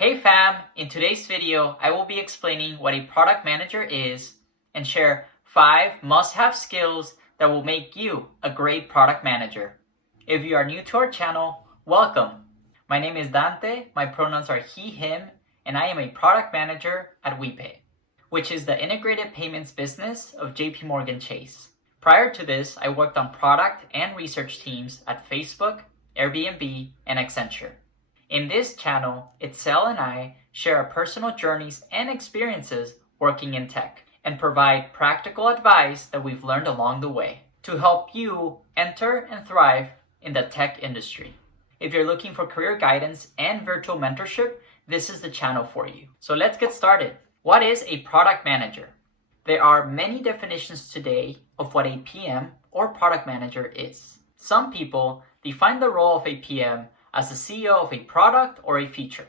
Hey fam! In today's video, I will be explaining what a product manager is and share 5 must-have skills that will make you a great product manager. If you are new to our channel, welcome! My name is Dante, my pronouns are he, him, and I am a product manager at WePay, which is the integrated payments business of JP Morgan Chase. Prior to this, I worked on product and research teams at Facebook, Airbnb, and Accenture. In this channel, Itzel and I share our personal journeys and experiences working in tech and provide practical advice that we've learned along the way to help you enter and thrive in the tech industry. If you're looking for career guidance and virtual mentorship, this is the channel for you. So let's get started. What is a product manager? There are many definitions today of what a PM or product manager is. Some people define the role of a PM as the CEO of a product or a feature.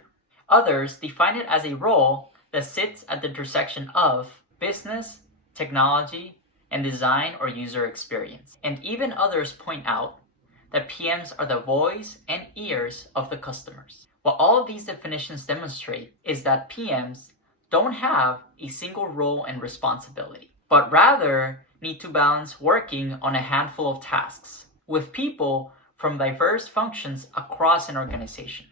Others define it as a role that sits at the intersection of business, technology, and design or user experience. And even others point out that PMs are the voice and ears of the customers. What all of these definitions demonstrate is that PMs don't have a single role and responsibility, but rather need to balance working on a handful of tasks with people from diverse functions across an organization.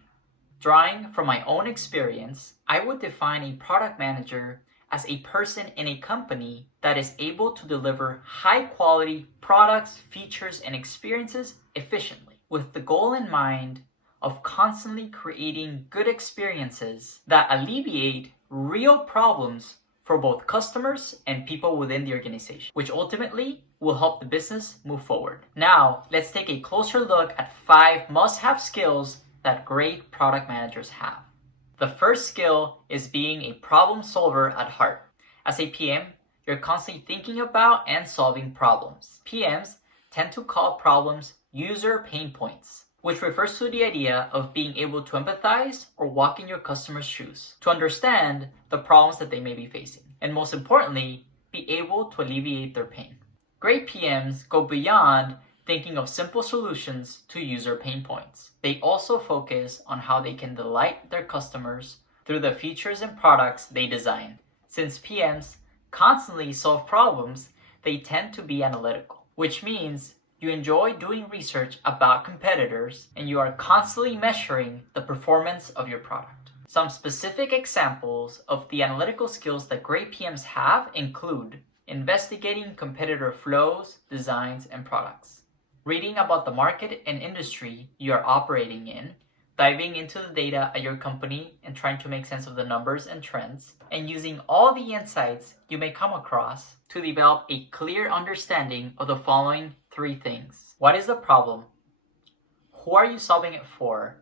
Drawing from my own experience, I would define a product manager as a person in a company that is able to deliver high-quality products, features, and experiences efficiently, with the goal in mind of constantly creating good experiences that alleviate real problems for both customers and people within the organization, which ultimately will help the business move forward. Now, let's take a closer look at 5 must-have skills that great product managers have. The first skill is being a problem solver at heart. As a PM, you're constantly thinking about and solving problems. PMs tend to call problems user pain points, which refers to the idea of being able to empathize or walk in your customer's shoes to understand the problems that they may be facing, and most importantly, be able to alleviate their pain. Great PMs go beyond thinking of simple solutions to user pain points. They also focus on how they can delight their customers through the features and products they design. Since PMs constantly solve problems, they tend to be analytical, which means you enjoy doing research about competitors and you are constantly measuring the performance of your product. Some specific examples of the analytical skills that great PMs have include investigating competitor flows, designs, and products, reading about the market and industry you are operating in, diving into the data at your company and trying to make sense of the numbers and trends, and using all the insights you may come across to develop a clear understanding of the following 3 things. What is the problem? Who are you solving it for?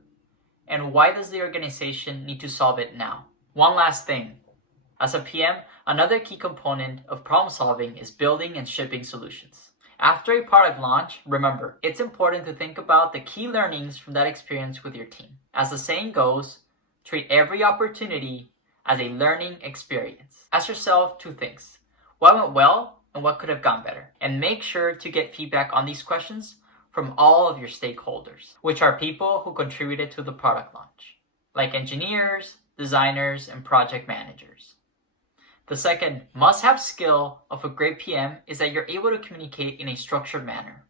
And why does the organization need to solve it now? One last thing. As a PM, another key component of problem solving is building and shipping solutions. After a product launch, remember, it's important to think about the key learnings from that experience with your team. As the saying goes, treat every opportunity as a learning experience. Ask yourself 2 things. What went well and what could have gone better? And make sure to get feedback on these questions from all of your stakeholders, which are people who contributed to the product launch, like engineers, designers, and project managers. The second must-have skill of a great PM is that you're able to communicate in a structured manner.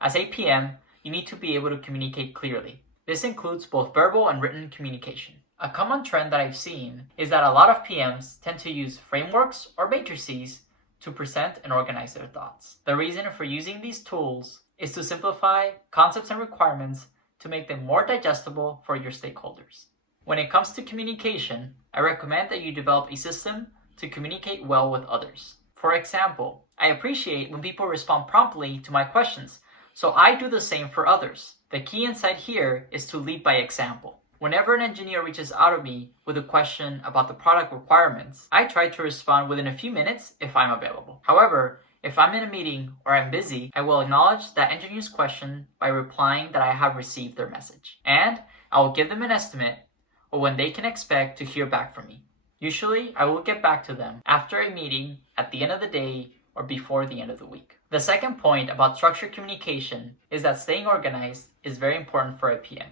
As a PM, you need to be able to communicate clearly. This includes both verbal and written communication. A common trend that I've seen is that a lot of PMs tend to use frameworks or matrices to present and organize their thoughts. The reason for using these tools is to simplify concepts and requirements to make them more digestible for your stakeholders. When it comes to communication, I recommend that you develop a system to communicate well with others. For example, I appreciate when people respond promptly to my questions, so I do the same for others. The key insight here is to lead by example. Whenever an engineer reaches out to me with a question about the product requirements, I try to respond within a few minutes if I'm available. However, if I'm in a meeting or I'm busy, I will acknowledge that engineer's question by replying that I have received their message. And I will give them an estimate of when they can expect to hear back from me. Usually, I will get back to them after a meeting, at the end of the day, or before the end of the week. The second point about structured communication is that staying organized is very important for a PM.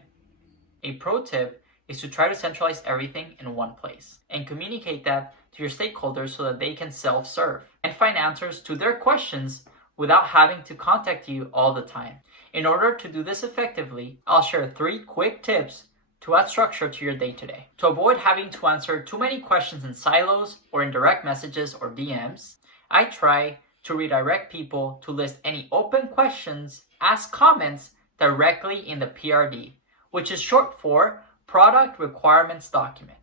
A pro tip is to try to centralize everything in one place and communicate that to your stakeholders so that they can self-serve and find answers to their questions without having to contact you all the time. In order to do this effectively, I'll share 3 quick tips to add structure to your day-to-day. To avoid having to answer too many questions in silos or in direct messages or DMs, I try to redirect people to list any open questions as comments directly in the PRD, which is short for Product Requirements Document.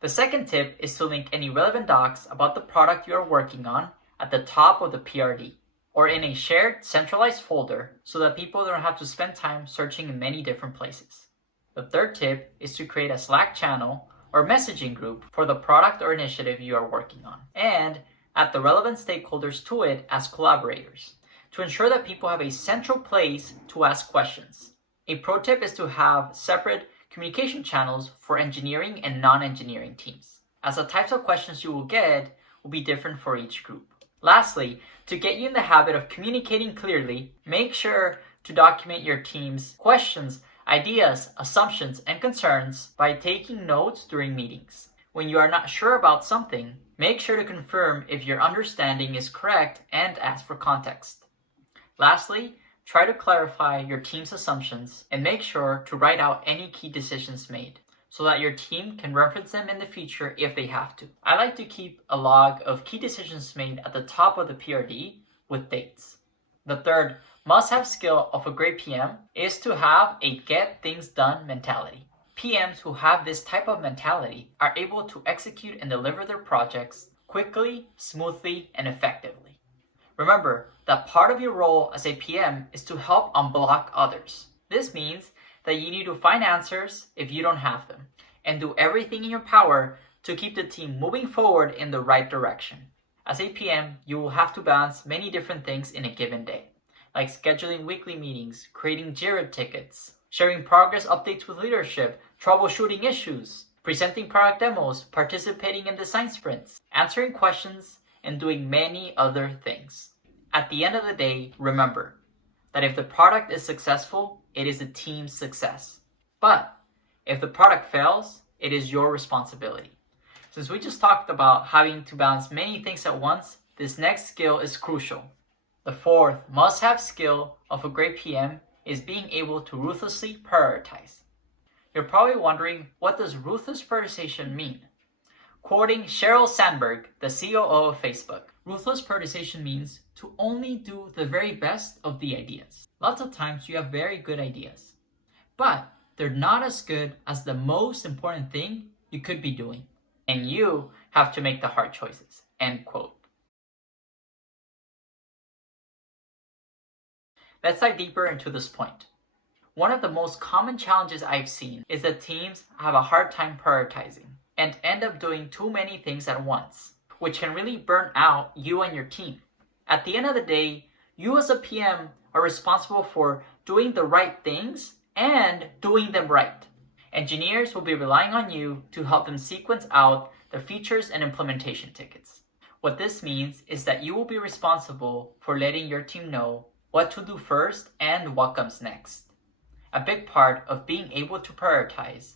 The second tip is to link any relevant docs about the product you are working on at the top of the PRD or in a shared centralized folder so that people don't have to spend time searching in many different places. The third tip is to create a Slack channel or messaging group for the product or initiative you are working on and add the relevant stakeholders to it as collaborators to ensure that people have a central place to ask questions. A pro tip is to have separate communication channels for engineering and non-engineering teams, as the types of questions you will get will be different for each group. Lastly, to get you in the habit of communicating clearly, make sure to document your team's questions, ideas, assumptions, and concerns by taking notes during meetings. When you are not sure about something, make sure to confirm if your understanding is correct and ask for context. Lastly, try to clarify your team's assumptions and make sure to write out any key decisions made so that your team can reference them in the future if they have to. I like to keep a log of key decisions made at the top of the PRD with dates. The third must-have skill of a great PM is to have a get things done mentality. PMs who have this type of mentality are able to execute and deliver their projects quickly, smoothly, and effectively. Remember that part of your role as a PM is to help unblock others. This means that you need to find answers if you don't have them, and do everything in your power to keep the team moving forward in the right direction. As a PM, you will have to balance many different things in a given day, like scheduling weekly meetings, creating JIRA tickets, sharing progress updates with leadership, troubleshooting issues, presenting product demos, participating in design sprints, answering questions, and doing many other things. At the end of the day, remember that if the product is successful, it is the team's success. But if the product fails, it is your responsibility. Since we just talked about having to balance many things at once, this next skill is crucial. The fourth must-have skill of a great PM is being able to ruthlessly prioritize. You're probably wondering, what does ruthless prioritization mean? Quoting Sheryl Sandberg, the COO of Facebook, ruthless prioritization means to only do the very best of the ideas. Lots of times you have very good ideas, but they're not as good as the most important thing you could be doing. And you have to make the hard choices. End quote. Let's dive deeper into this point. One of the most common challenges I've seen is that teams have a hard time prioritizing and end up doing too many things at once, which can really burn out you and your team. At the end of the day, you as a PM are responsible for doing the right things and doing them right. Engineers will be relying on you to help them sequence out the features and implementation tickets. What this means is that you will be responsible for letting your team know what to do first and what comes next. A big part of being able to prioritize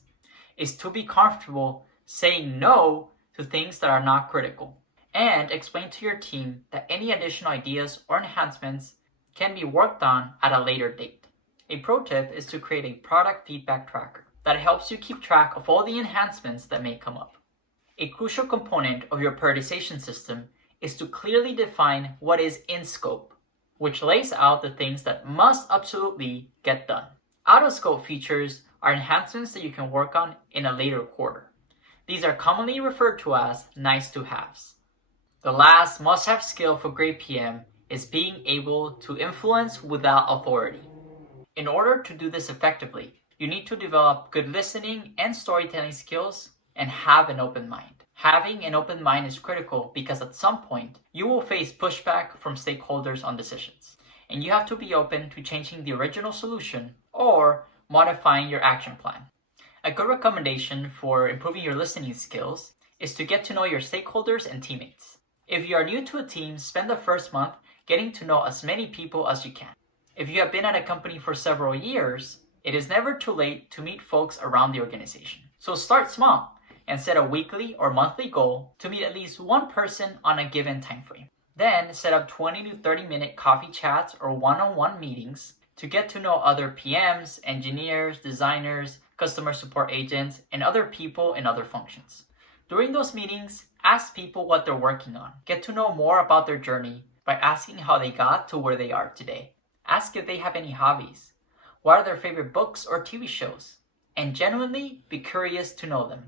is to be comfortable saying no to things that are not critical, and explain to your team that any additional ideas or enhancements can be worked on at a later date. A pro tip is to create a product feedback tracker that helps you keep track of all the enhancements that may come up. A crucial component of your prioritization system is to clearly define what is in scope, which lays out the things that must absolutely get done. Out-of-scope features are enhancements that you can work on in a later quarter. These are commonly referred to as nice-to-haves. The last must-have skill for great PM is being able to influence without authority. In order to do this effectively, you need to develop good listening and storytelling skills and have an open mind. Having an open mind is critical because at some point, you will face pushback from stakeholders on decisions, and you have to be open to changing the original solution or modifying your action plan. A good recommendation for improving your listening skills is to get to know your stakeholders and teammates. If you are new to a team, spend the first month getting to know as many people as you can. If you have been at a company for several years, it is never too late to meet folks around the organization. So start small and set a weekly or monthly goal to meet at least one person on a given time frame. Then set up 20 to 30-minute coffee chats or one-on-one meetings to get to know other PMs, engineers, designers, customer support agents, and other people in other functions. During those meetings, ask people what they're working on. Get to know more about their journey by asking how they got to where they are today. Ask if they have any hobbies. What are their favorite books or TV shows? And genuinely be curious to know them.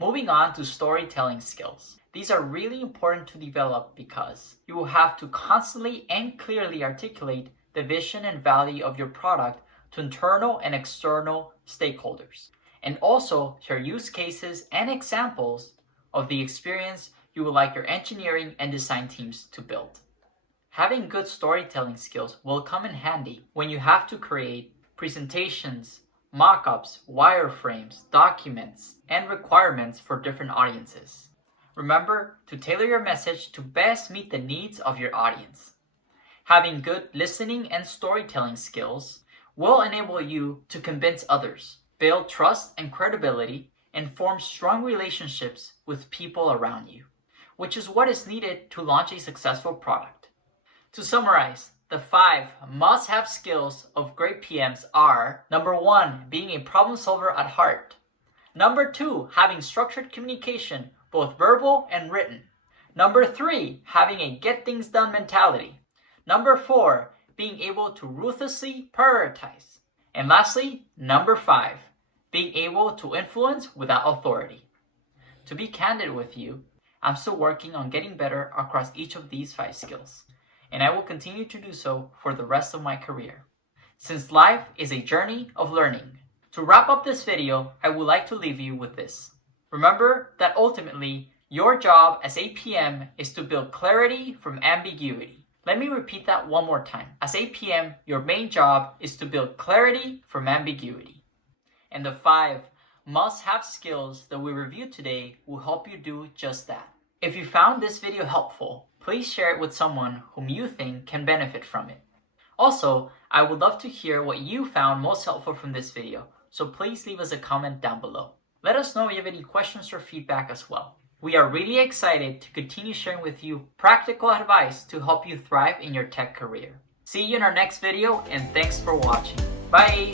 Moving on to storytelling skills. These are really important to develop because you will have to constantly and clearly articulate the vision and value of your product to internal and external stakeholders, and also share use cases and examples of the experience you would like your engineering and design teams to build. Having good storytelling skills will come in handy when you have to create presentations, mock-ups, wireframes, documents, and requirements for different audiences. Remember to tailor your message to best meet the needs of your audience. Having good listening and storytelling skills will enable you to convince others, build trust and credibility, and form strong relationships with people around you, which is what is needed to launch a successful product. To summarize, the 5 must-have skills of great PMs are: number 1, being a problem solver at heart. Number 2, having structured communication, both verbal and written. Number 3, having a get things done mentality. Number 4, being able to ruthlessly prioritize. And lastly, number 5, being able to influence without authority. To be candid with you, I'm still working on getting better across each of these 5 skills, and I will continue to do so for the rest of my career, since life is a journey of learning. To wrap up this video, I would like to leave you with this. Remember that ultimately, your job as a PM is to build clarity from ambiguity. Let me repeat that one more time. As a PM, your main job is to build clarity from ambiguity. And the 5 must-have skills that we reviewed today will help you do just that. If you found this video helpful, please share it with someone whom you think can benefit from it. Also, I would love to hear what you found most helpful from this video, so please leave us a comment down below. Let us know if you have any questions or feedback as well. We are really excited to continue sharing with you practical advice to help you thrive in your tech career. See you in our next video, and thanks for watching. Bye!